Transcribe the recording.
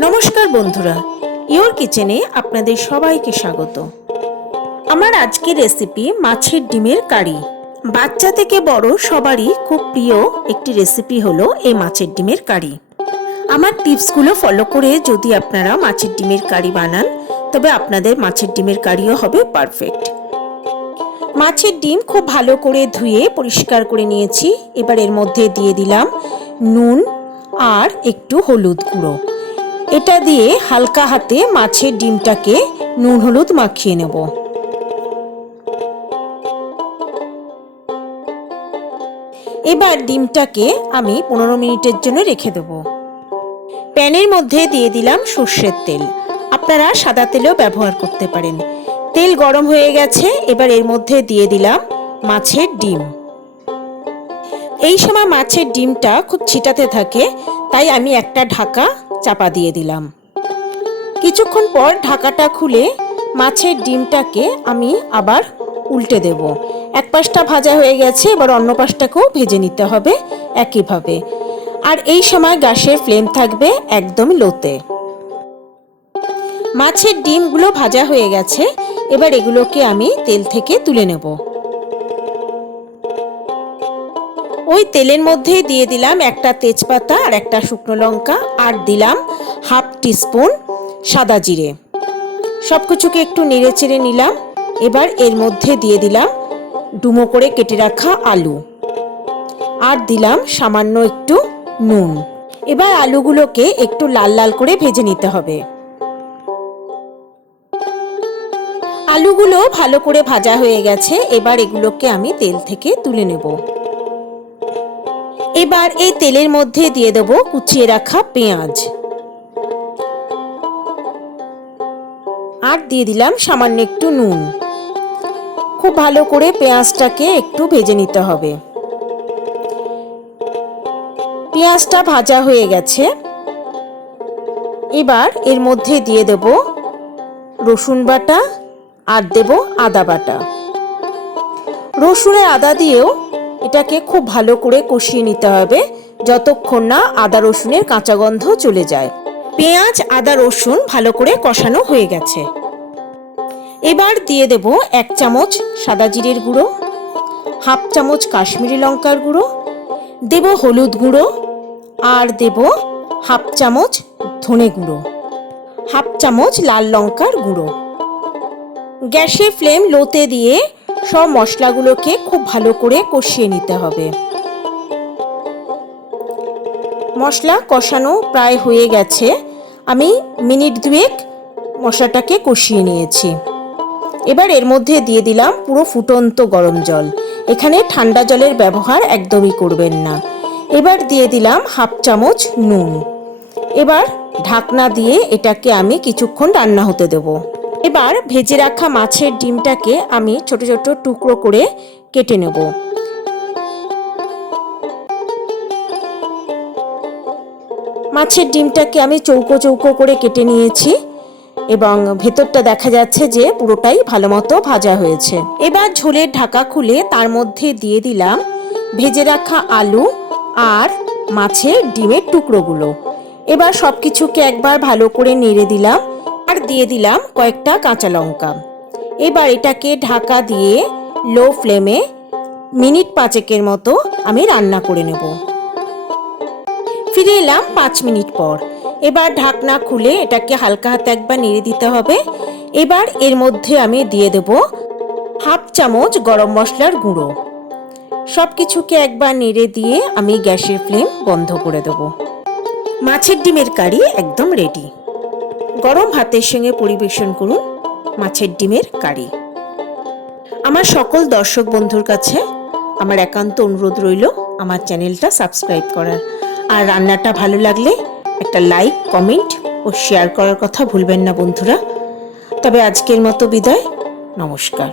নমস্কার বন্ধুরা, ইওর কিচেনে আপনাদের সবাইকে স্বাগত। আমার আজকের রেসিপি মাছের ডিমের কারি। বাচ্চা থেকে বড় সবারই খুব প্রিয় একটি রেসিপি হলো এই মাছের ডিমের কারি। আমার টিপসগুলো ফলো করে যদি আপনারা মাছের ডিমের কারি বানান তবে আপনাদের মাছের ডিমের কারিও হবে পারফেক্ট। মাছের ডিম খুব ভালো করে ধুয়ে পরিষ্কার করে নিয়েছি। এবার এর মধ্যে দিয়ে দিলাম নুন আর একটু হলুদ গুঁড়ো। এটা দিয়ে হালকা হাতে মাছের ডিমটাকে নুন হলুদ মাখিয়ে নেব। এবার ডিমটাকে আমি 15 মিনিটের জন্য রেখে দেব। প্যানের মধ্যে দিয়ে দিলাম সর্ষের তেল, আপনারা সাদা তেলও ব্যবহার করতে পারেন। তেল গরম হয়ে গেছে, এবার এর মধ্যে দিয়ে দিলাম মাছের ডিম। এই সময় মাছের ডিমটা খুব ছিটাতে থাকে, তাই আমি একটা ঢাকা চাপা দিয়ে দিলাম। কিছুক্ষণ পর ঢাকাটা খুলে মাছের ডিমটাকে আমি আবার উল্টে দেব। এক পাশটা ভাজা হয়ে গেছে, এবার অন্য পাশটাকেও ভেজে নিতে হবে একইভাবে। আর এই সময় গ্যাসের ফ্লেম থাকবে একদম লোতে। মাছের ডিমগুলো ভাজা হয়ে গেছে, এবার এগুলোকে আমি তেল থেকে তুলে নেব। ওই তেলের মধ্যে দিয়ে দিলাম একটা তেজপাতা আর একটা শুকনো লঙ্কা, আর দিলাম হাফ টিস্পুন সাদা জিরে। সব কিছুকে একটু নেড়ে চেড়ে নিলাম। এবার এর মধ্যে দিয়ে দিলাম ডুমো করে কেটে রাখা আলু, আর দিলাম সামান্য একটু নুন। এবার আলুগুলোকে একটু লাল লাল করে ভেজে নিতে হবে। আলুগুলো ভালো করে ভাজা হয়ে গেছে, এবার এগুলোকে আমি তেল থেকে তুলে নেব। এবার এই তেলের মধ্যে দিয়ে দেব কুচিয়ে রাখা পেঁয়াজ, আর দিয়ে দিলাম সামান্য একটু নুন। খুব ভালো করে পেঁয়াজটাকে একটু ভেজে নিতে হবে। পেঁয়াজটা ভাজা হয়ে গেছে, এবার এর মধ্যে দিয়ে দেব রসুন বাটা আর দেব আদা বাটা। রসুনের আদা দিয়েও এটাকে খুব ভালো করে কষিয়ে নিতে হবে যতক্ষণ না আদা রসুনের কাঁচা গন্ধ চলে যায়। পেঁয়াজ আদা রসুন ভালো করে কষানো হয়ে গেছে। এবার দিয়ে দেব 1 চামচ সাদা জিরের গুঁড়ো, হাফ চামচ কাশ্মীরি লঙ্কার গুঁড়ো, দেব হলুদ গুঁড়ো, আর দেব হাফ চামচ ধনে গুঁড়ো, হাফ চামচ লাল লঙ্কার গুঁড়ো। গ্যাসের ফ্লেম লোতে দিয়ে সব মশলাগুলোকে খুব ভালো করে কষিয়ে নিতে হবে। মশলা কষানো প্রায় হয়ে গেছে, আমি মিনিট 2 মশলাটাকে কষিয়ে নিয়েছি। এবার এর মধ্যে দিয়ে দিলাম পুরো ফুটন্ত গরম জল। এখানে ঠান্ডা জলের ব্যবহার একদমই করবেন না। এবার দিয়ে দিলাম হাফ চামচ নুন। এবার ঢাকনা দিয়ে এটাকে আমি কিছুক্ষণ রান্না হতে দেব। এবার ভেজে রাখা মাছের ডিমটাকে আমি ছোট ছোট টুকরো করে কেটে নেব। মাছের ডিমটাকে আমি চৌকো চৌকো করে কেটে নিয়েছি এবং ভেতরটা দেখা যাচ্ছে যে পুরোটাই ভালো মতো ভাজা হয়েছে। এবার ঝোলের ঢাকা খুলে তার মধ্যে দিয়ে দিলাম ভেজে রাখা আলু আর মাছের ডিমের টুকরোগুলো। এবার সব কিছুকে একবার ভালো করে নেড়ে দিলাম, আর দিয়ে দিলাম কয়েকটা কাঁচা লঙ্কা। এবার এটাকে ঢাকা দিয়ে লো ফ্লেমে মিনিট 5 মতো আমি রান্না করে নেব। ফিরে এলাম 5 মিনিট পর। এবার ঢাকনা খুলে এটাকে হালকা হাতে একবার নেড়ে দিতে হবে। এবার এর মধ্যে আমি দিয়ে দেব হাফ চামচ গরম মশলার গুঁড়ো। সব কিছুকে একবার নেড়ে দিয়ে আমি গ্যাসের ফ্লেম বন্ধ করে দেব। মাছের ডিমের কারি একদম রেডি। গরম ভাতের সঙ্গে পরিবেশন করুন মাছের ডিমের কারি। আমার সকল দর্শক বন্ধুর কাছে আমার একান্ত অনুরোধ রইল আমার চ্যানেলটা সাবস্ক্রাইব করার, আর রান্নাটা ভালো লাগলে একটা লাইক, কমেন্ট ও শেয়ার করার কথা ভুলবেন না বন্ধুরা। তবে আজকের মতো বিদায়, নমস্কার।